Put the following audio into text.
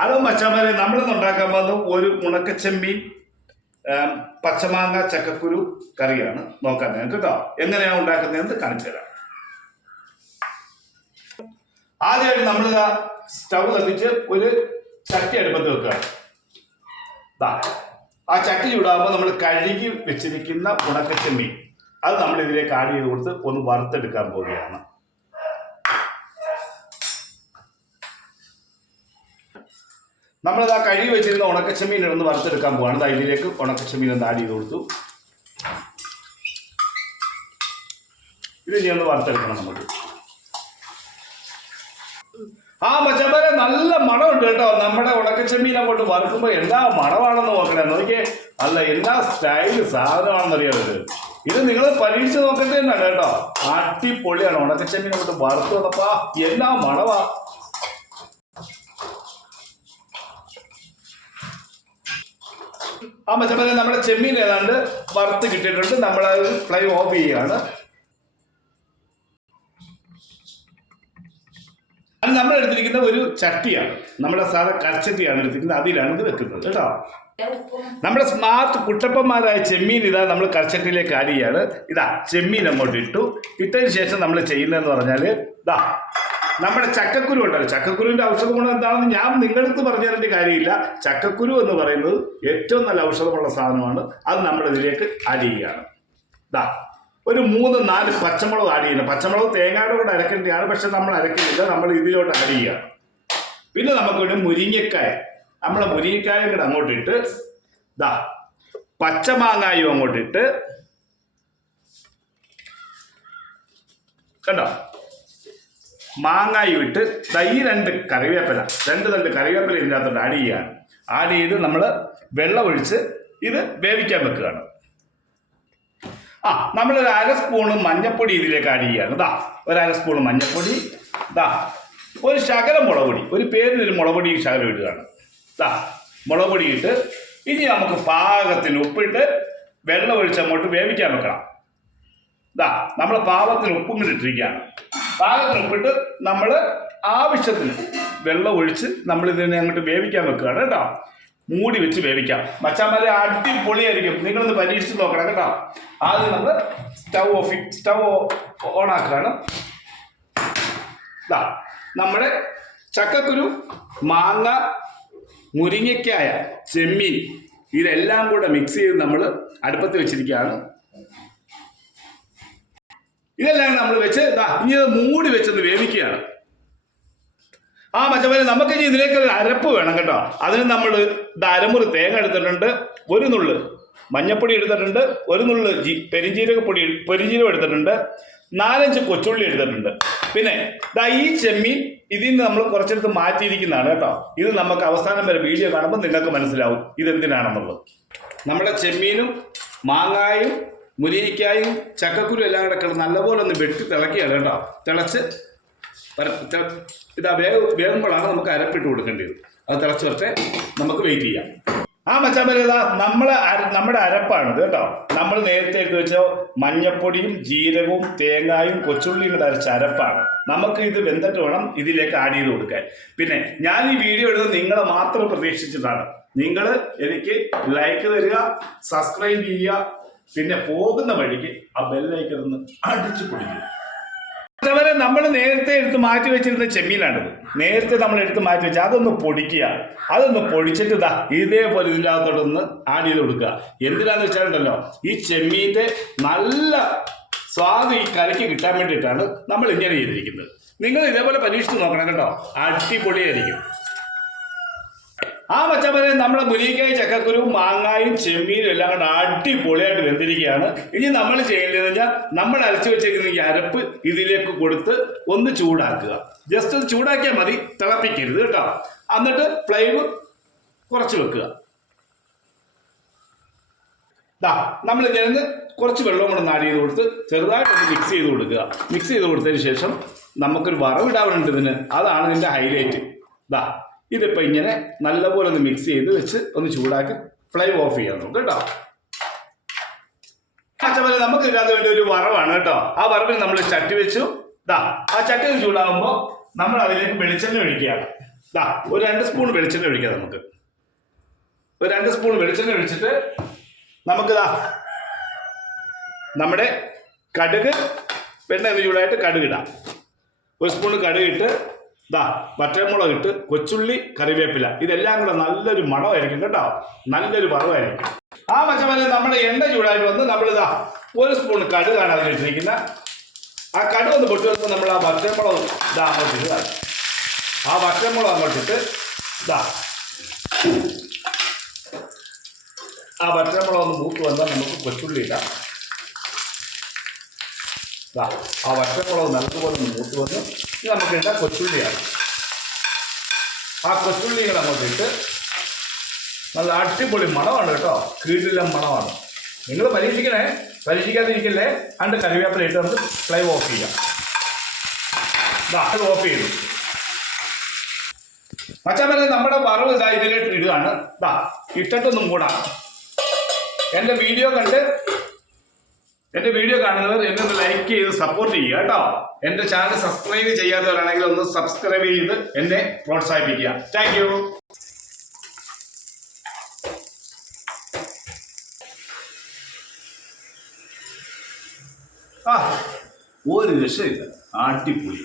Hello മച്ചാമാരെ, നമ്മളിന്ന് ഉണ്ടാക്കാൻ പോകുന്നത് ഒരു ഉണക്കച്ചെമ്മീൻ പച്ചമാങ്ങ ചക്കക്കുരു കറിയാണ്. നോക്കാൻ കേട്ടോ, എങ്ങനെയാണ് ഉണ്ടാക്കുന്നതെന്ന് കാണിച്ചു തരാം. ആദ്യമായിട്ട് നമ്മൾ സ്റ്റൗ കത്തിച്ച് ഒരു ചട്ടി അടുപ്പത്ത് വെക്കുകയാണ്. ആ ചട്ടി ചൂടാകുമ്പോൾ നമ്മൾ കഴുകി വെച്ചിരിക്കുന്ന ഉണക്കച്ചെമ്മീൻ അത് നമ്മൾ ഇതിലേക്ക് ആഡ് ചെയ്ത് കൊടുത്ത് ഒന്ന് വറുത്തെടുക്കാൻ പോവുകയാണ്. നമ്മളിത് ആ കഴുകി വെച്ചിരുന്ന ഉണക്കച്ചെമ്മീൻ ഇടന്ന് വറുത്തെടുക്കാൻ പോവാണ്. ഇതിലേക്ക് ഉണക്കച്ചെമ്മീൻ ഒന്ന് ആഡ് ചെയ്ത് കൊടുത്തു. ഇത് ഇനി ഒന്ന് വറുത്തെടുക്കണം നമുക്ക്. മച്ചാമാരെ, നല്ല മണമുണ്ട് കേട്ടോ. നമ്മുടെ ഉണക്കച്ചെമ്മീൻ അങ്ങോട്ട് വറുക്കുമ്പോൾ എന്താ മണമാണെന്ന് നോക്കണേ. നോക്കിയേ, അല്ല എന്താ സ്റ്റൈല് സാധനമാണെന്ന് അറിയാമത്. ഇത് നിങ്ങൾ പരീക്ഷിച്ച് നോക്കട്ടെ തന്നെയാണ് കേട്ടോ. അടിപൊളിയാണ്. ഉണക്കച്ചെമ്മീൻ അങ്ങോട്ട് വറുത്ത് വന്നപ്പാ എന്നാ മണവാ. മച്ചാമാരെ, നമ്മുടെ ചെമ്മീൻ ഏതാണ്ട് വറുത്ത് കിട്ടിയിട്ടുണ്ട്. നമ്മളത് ഫ്ലെയിം ഓഫ് ചെയ്യുകയാണ്. അത് നമ്മൾ എടുത്തിരിക്കുന്ന ഒരു ചട്ടിയാണ്, നമ്മുടെ സാധാ കരച്ചട്ടിയാണ് എടുത്തിരിക്കുന്നത്. അതിലാണ് ഇത് വെക്കുന്നത് കേട്ടോ. നമ്മുടെ സ്മാർട്ട് കുട്ടപ്പന്മാരായ ചെമ്മീൻ ഇതാ നമ്മൾ കരച്ചട്ടിയിലേക്ക് ആഡ് ചെയ്യാണ്. ഇതാ ചെമ്മീൻ അങ്ങോട്ട് ഇട്ടു. ഇട്ടതിന് ശേഷം നമ്മൾ ചെയ്യുന്നതെന്ന് പറഞ്ഞാൽ ഇതാ നമ്മുടെ ചക്കക്കുരു ഉണ്ടല്ലോ. ചക്കക്കുരുവിൻ്റെ ഔഷധ ഗുണം എന്താണെന്ന് ഞാൻ നിങ്ങളടുത്ത് പറഞ്ഞു തരേണ്ട കാര്യമില്ല. ചക്കക്കുരു എന്ന് പറയുന്നത് ഏറ്റവും നല്ല ഔഷധമുള്ള സാധനമാണ്. അത് നമ്മൾ ഇതിലേക്ക് ആഡ് ചെയ്യുകയാണ്. ഇതാ ഒരു 3-4 പച്ചമുളക് ആഡ് ചെയ്യണം. പച്ചമുളക് തേങ്ങയുടെ കൂടെ അരക്കേണ്ടതാണ്, പക്ഷെ നമ്മൾ അരക്കുന്നില്ല. നമ്മൾ ഇതിലോട്ട് ആഡ് ചെയ്യുകയാണ്. പിന്നെ നമുക്കൊരു മുരിങ്ങക്കായ, നമ്മളെ മുരിങ്ങക്കായും കൂടെ അങ്ങോട്ടിട്ട് ഇതാ പച്ചമാങ്ങായും അങ്ങോട്ടിട്ട് കണ്ടോ, മാങ്ങായും ഇട്ട് ഈ 2 കറിവേപ്പില, 2 തണ്ട് കറിവേപ്പില ഇതിനകത്തോട്ട് ആഡ് ചെയ്യുകയാണ്. ആഡ് ചെയ്ത് നമ്മൾ വെള്ളം ഒഴിച്ച് ഇത് വേവിക്കാൻ വെക്കുകയാണ്. നമ്മളൊരു 1/2 സ്പൂണ് മഞ്ഞപ്പൊടി ഇതിലേക്ക് ആഡ് ചെയ്യുകയാണ്. ഒരു 1/2 സ്പൂണ് മഞ്ഞപ്പൊടി, ഒരു ശകലം മുളക് പൊടി, ഒരു പേരിനൊരു മുളക് പൊടി ശകലം ഇടുകയാണ്. മുളക് പൊടി ഇട്ട് ഇനി നമുക്ക് പാകത്തിന് ഉപ്പിട്ട് വെള്ളം ഒഴിച്ച് അങ്ങോട്ട് വേവിക്കാൻ വെക്കണം. നമ്മൾ പാകത്തിന് ഉപ്പും കൂടി ഇട്ടിരിക്കുകയാണ്. പാകത്തിന് ഉപ്പിട്ട് നമ്മൾ ആവശ്യത്തിന് വെള്ളം ഒഴിച്ച് നമ്മൾ ഇതിനെ അങ്ങോട്ട് വേവിക്കാൻ വെക്കുകയാണ് കേട്ടോ. മൂടി വെച്ച് വേവിക്കാം. മച്ചാമാരെ, അടിപൊളിയായിരിക്കും. നിങ്ങളൊന്ന് പരീക്ഷിച്ച് നോക്കണം കേട്ടോ. ആദ്യം നമ്മൾ സ്റ്റൗ ഓൺ ആക്കുകയാണ്. നമ്മുടെ ചക്കക്കുരു, മാങ്ങ, മുരിങ്ങക്കായ, ചെമ്മീൻ ഇതെല്ലാം കൂടെ മിക്സ് ചെയ്ത് നമ്മൾ അടുപ്പത്ത് വെച്ചിരിക്കുകയാണ്. ഇതെല്ലാം നമ്മൾ വെച്ച് ഇനി മൂടി വെച്ചൊന്ന് വേവിക്കുകയാണ്. മച്ചമാരെ, നമുക്ക് ഇനി ഇതിലേക്ക് ഒരു അരപ്പ് വേണം കേട്ടോ. അതിന് നമ്മൾ അരമുറി തേങ്ങ എടുത്തിട്ടുണ്ട്, ഒരു നുള്ള് മഞ്ഞപ്പൊടി എടുത്തിട്ടുണ്ട്, ഒരു നുള്ള് പെരിഞ്ജീരകം എടുത്തിട്ടുണ്ട്, 4-5 കൊച്ചുള്ളി എടുത്തിട്ടുണ്ട്. പിന്നെ ഈ ചെമ്മീൻ ഇതിൽ നിന്ന് നമ്മൾ കുറച്ചെടുത്ത് മാറ്റിയിരിക്കുന്നതാണ് കേട്ടോ. ഇത് നമുക്ക് അവസാനം വരെ വീഡിയോ കാണുമ്പോൾ നിങ്ങൾക്ക് മനസ്സിലാവും ഇതെന്തിനാണെന്നുള്ളത്. നമ്മുടെ ചെമ്മീനും മാങ്ങായും മുരിങ്ങക്കായും ചക്കക്കുരു എല്ലാം കൂടെ കിടന്ന് നല്ലപോലെ ഒന്ന് വെട്ടി തിളക്കിയാണ് കേട്ടോ. തിളച്ച് വേകുമ്പോഴാണ് നമുക്ക് അരപ്പിട്ട് കൊടുക്കേണ്ടത്. അത് തിളച്ച് വരട്ടെ, നമുക്ക് വെയിറ്റ് ചെയ്യാം. മച്ചാമാരെ, നമ്മുടെ അരപ്പാണിത് കേട്ടോ. നമ്മൾ നേരത്തെ എടുത്ത് വെച്ച മഞ്ഞപ്പൊടിയും ജീരകവും തേങ്ങായും കൊച്ചുള്ളിയും കൂടെ അരച്ച അരപ്പാണ്. നമുക്ക് ഇത് വെന്തിട്ട് വേണം ഇതിലേക്ക് ആഡ് ചെയ്ത് കൊടുക്കാൻ. പിന്നെ ഞാൻ ഈ വീഡിയോ എടുത്ത് നിങ്ങളെ മാത്രം പ്രതീക്ഷിച്ചിട്ടാണ്. നിങ്ങൾ എനിക്ക് ലൈക്ക് തരിക, സബ്സ്ക്രൈബ് ചെയ്യുക, പിന്നെ പോകുന്ന വഴിക്ക് ആ ബെല്ലൈക്കൺ ഒന്ന് അടിച്ചു പൊടിക്കുക. നമ്മൾ നേരത്തെ എടുത്ത് മാറ്റി വെച്ചിരുന്ന ചെമ്മീനാണിത്. നേരത്തെ നമ്മൾ എടുത്ത് മാറ്റി വെച്ചാൽ അതൊന്ന് പൊടിക്കുക. അതൊന്ന് പൊടിച്ചിട്ട് ഇതേപോലെ ഇതിൻ്റെ അകത്തോട്ടൊന്ന് ആഡ് ചെയ്ത് കൊടുക്കുക. എന്തിനാന്ന് വെച്ചാലുണ്ടല്ലോ, ഈ ചെമ്മീൻ്റെ നല്ല സ്വാദ് ഈ കറിക്ക് കിട്ടാൻ വേണ്ടിയിട്ടാണ് നമ്മൾ ഇങ്ങനെ ചെയ്തിരിക്കുന്നത്. നിങ്ങൾ ഇതേപോലെ പരീക്ഷിച്ച് നോക്കണം കേട്ടോ. അടിപൊളിയായിരിക്കും. മച്ചാമാരെ, നമ്മുടെ മുരിങ്ങക്കായും ചക്കക്കുരുവും മാങ്ങായും ചെമ്മീനും എല്ലാം കൂടെ അടിപൊളിയായിട്ട് വെന്തിരിക്കുകയാണ്. ഇനി നമ്മൾ ചെയ്യേണ്ടതെന്ന് വെച്ചാൽ നമ്മൾ അരച്ചു വെച്ചിരിക്കുന്ന ഈ അരപ്പ് ഇതിലേക്ക് കൊടുത്ത് ഒന്ന് ചൂടാക്കുക. ജസ്റ്റ് ഒന്ന് ചൂടാക്കിയാൽ മതി, തിളപ്പിക്കരുത് കേട്ടോ. എന്നിട്ട് ഫ്ലെയിം കുറച്ച് വെക്കുക. നമ്മൾ ഇതിൽ നിന്ന് കുറച്ച് വെള്ളം കൂടെ ആഡ് ചെയ്ത് കൊടുത്ത് ചെറുതായിട്ടൊന്ന് മിക്സ് ചെയ്ത് കൊടുക്കുക. മിക്സ് ചെയ്ത് കൊടുത്തതിന് ശേഷം നമുക്കൊരു വറവിടാവുന്നുണ്ട് ഇതിന്. അതാണ് ഇതിൻ്റെ ഹൈലൈറ്റ്. ഇതിപ്പോൾ ഇങ്ങനെ നല്ലപോലെ ഒന്ന് മിക്സ് ചെയ്ത് വെച്ച് ഒന്ന് ചൂടാക്കി ഫ്ലെയിം ഓഫ് ചെയ്യാൻ നോക്കും കേട്ടോ. നമുക്ക് ഇതിനകത്ത് വേണ്ടി ഒരു വറവാണ് കേട്ടോ. ആ വറവിൽ നമ്മൾ ചട്ടി വെച്ചു. ആ ചട്ടി ചൂടാകുമ്പോൾ നമ്മൾ അതിലേക്ക് വെളിച്ചെണ്ണ ഒഴിക്കുകയാണ്. ദാ ഒരു 2 സ്പൂൺ വെളിച്ചെണ്ണ ഒഴിക്കാം നമുക്ക്. ഒരു 2 സ്പൂൺ വെളിച്ചെണ്ണ ഒഴിച്ചിട്ട് നമുക്ക് നമ്മുടെ കടുക് എണ്ണ ചൂടായിട്ട് കടുക് ഇടാം. 1 സ്പൂൺ കടുക് ഇട്ട് വറ്റൽമുളക് ഇട്ട് കൊച്ചുള്ളി കറിവേപ്പില ഇതെല്ലാം കൂടെ നല്ലൊരു മണമായിരിക്കും കേട്ടോ, നല്ലൊരു വറവായിരിക്കും. ആ മച്ചമാരെ നമ്മുടെ എണ്ണ ചൂടായിട്ട് വന്ന് നമ്മൾ 1 സ്പൂൺ കടുകാണ് അതിലിട്ടിരിക്കുന്ന. ആ കടുക് ഒന്ന് പൊട്ടി വന്ന് നമ്മൾ ആ വറ്റൽമുളക് അങ്ങോട്ടിട്ട് ആ വറ്റൽമുളക് അങ്ങോട്ടിട്ട് ആ വറ്റൽമുളക് ഒന്ന് മൂത്ത് വന്നാൽ നമുക്ക് കൊച്ചുള്ളി ഇടാം. ആ വറ്റൽമുളക് നല്ലതുപോലെ ഒന്ന് മൂത്ത് വന്ന് നമുക്ക് ഇടാം കൊച്ചുള്ളിയാണ്. ആ കൊച്ചുള്ളികൾ അങ്ങോട്ടിട്ട് നല്ല അടിപൊളി മണമാണ് കേട്ടോ, കീഴിലെ മണമാണ്. നിങ്ങൾ പരീക്ഷിക്കാതിരിക്കല്ലേ. അണ്ട് കറിവേപ്പില ഇട്ട് നമുക്ക് ഫ്ലെയിം ഓഫ് ചെയ്യാം. അത് ഓഫ് ചെയ്തു. മച്ചാൻ നമ്മുടെ വറവ് ഇതിലേക്ക് ഇടുകയാണ്. ഇട്ടിട്ടൊന്നും കൂടാ. എൻ്റെ വീഡിയോ കാണുന്നവർ എന്നെ ഒന്ന് ലൈക്ക് ചെയ്ത് സപ്പോർട്ട് ചെയ്യുക കേട്ടോ. എൻ്റെ ചാനൽ സബ്സ്ക്രൈബ് ചെയ്യാത്തവരാണെങ്കിൽ ഒന്ന് സബ്സ്ക്രൈബ് ചെയ്ത് എന്നെ പ്രോത്സാഹിപ്പിക്കുക. Thank you. ഒരു രക്ഷയില്ല, അടിപൊളി.